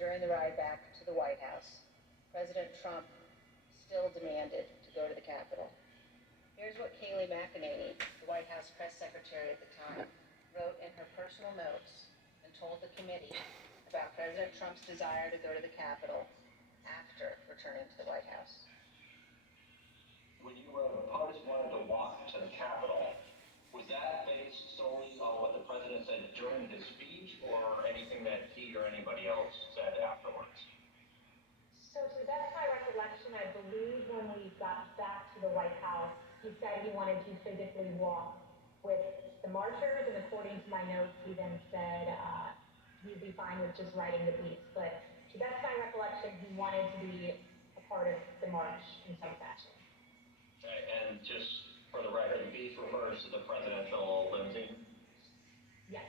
during the ride back to the White House, President Trump still demanded to go to the Capitol. Here's what Kayleigh McEnany, the White House press secretary at the time, wrote in her personal notes and told the committee about President Trump's desire to go to the Capitol after returning to the White House. When you opposed wanted to walk to the Capitol, was that based solely on what the president said during his speech, or anything that he or anybody else said afterwards? So to the best of my recollection, I believe when we got back to the White House, he said he wanted to physically walk with the marchers, and according to my notes, he then said he'd be fine with just riding the beats. But to the best of my recollection, he wanted to be a part of the march in some fashion. Okay, and just for the record, beat refers to the presidential limousine? Yes.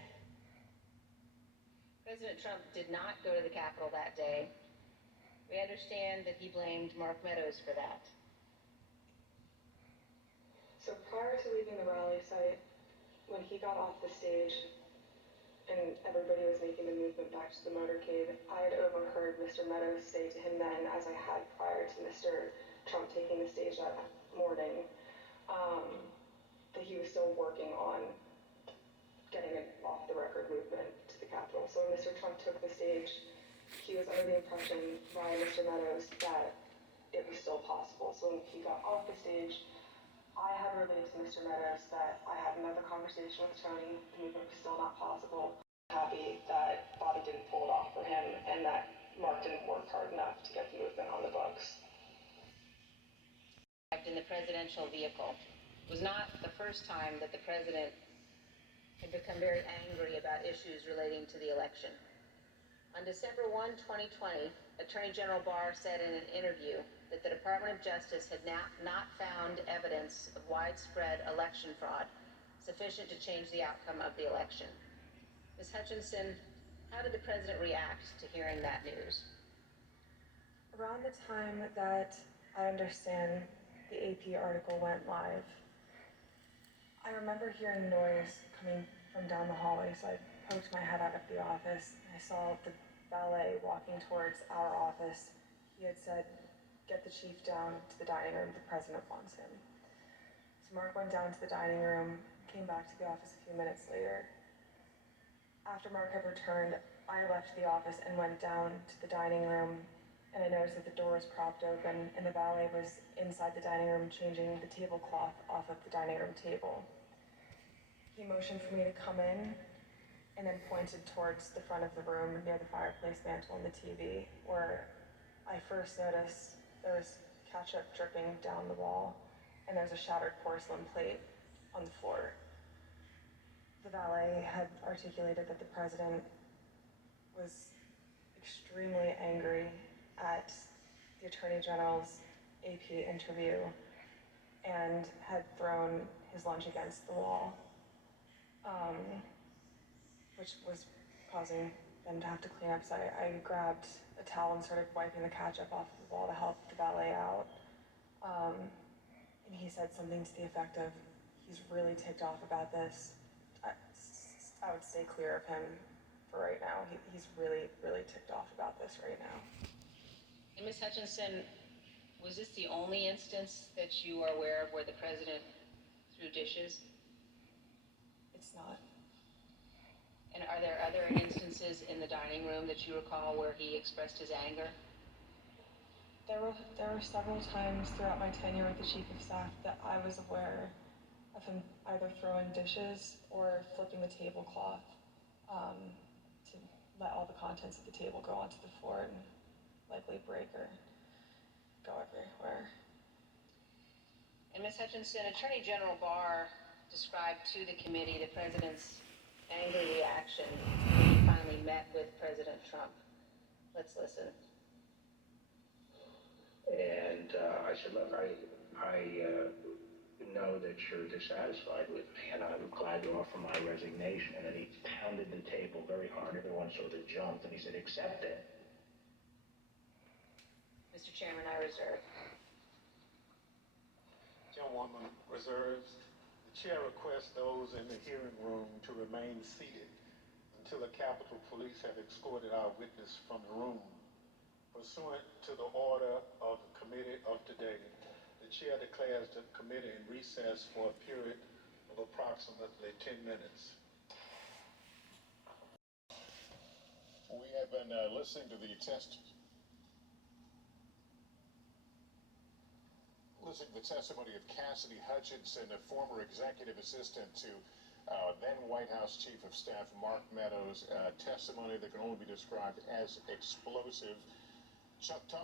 President Trump did not go to the Capitol that day. We understand that he blamed Mark Meadows for that. So prior to leaving the rally site, when he got off the stage and everybody was making the movement back to the motorcade, I had overheard Mr. Meadows say to him then, as I had prior to Mr. Trump taking the stage that morning, that he was still working on getting an off-the-record movement to the Capitol. So when Mr. Trump took the stage, he was under the impression by Mr. Meadows that it was still possible. So when he got off the stage, I had relayed to Mr. Meadows that I had another conversation with Tony, the movement was still not possible. I'm happy that Bobby didn't pull it off for him and that Mark didn't work hard enough to get the movement on the books. In the presidential vehicle. It was not the first time that the president had become very angry about issues relating to the election. On December 1, 2020, Attorney General Barr said in an interview that the Department of Justice had not found evidence of widespread election fraud sufficient to change the outcome of the election. Ms. Hutchinson, how did the president react to hearing that news? Around the time that I understand the AP article went live, I remember hearing noise coming from down the hallway, so I poked my head out of the office. I saw the valet walking towards our office. He had said, "Get the chief down to the dining room, the president wants him." So Mark went down to the dining room, came back to the office a few minutes later. After Mark had returned, I left the office and went down to the dining room, and I noticed that the door was propped open and the valet was inside the dining room changing the tablecloth off of the dining room table. He motioned for me to come in and then pointed towards the front of the room near the fireplace mantle and the TV, where I first noticed there was ketchup dripping down the wall and there's a shattered porcelain plate on the floor. The valet had articulated that the president was extremely angry at the Attorney General's AP interview and had thrown his lunch against the wall, which was causing them to have to clean up. So I grabbed a towel and started wiping the ketchup off the wall to help the valet out. And he said something to the effect of, "He's really ticked off about this. I would stay clear of him for right now. He's really, really ticked off about this right now." And Ms. Hutchinson, was this the only instance that you are aware of where the president threw dishes? It's not. And are there other instances in the dining room that you recall where he expressed his anger? There were several times throughout my tenure with the Chief of Staff that I was aware of him either throwing dishes or flipping the tablecloth to let all the contents of the table go onto the floor and likely break or go everywhere. And Ms. Hutchinson, Attorney General Barr described to the committee the president's angry reaction when he finally met with President Trump. Let's listen. And I said, "Look, I know that you're dissatisfied with me, and I'm glad to offer my resignation." And then he pounded the table very hard. Everyone sort of jumped, and he said, "Accept it." Mr. Chairman, I reserve. Gentlewoman reserves. The chair requests those in the hearing room to remain seated until the Capitol Police have escorted our witness from the room. Pursuant to the order of the committee of today, the chair declares the committee in recess for a period of approximately 10 minutes. We have been listening to the testimony of Cassidy Hutchinson, a former executive assistant to then White House Chief of Staff Mark Meadows. Testimony that can only be described as explosive. Chuck Todd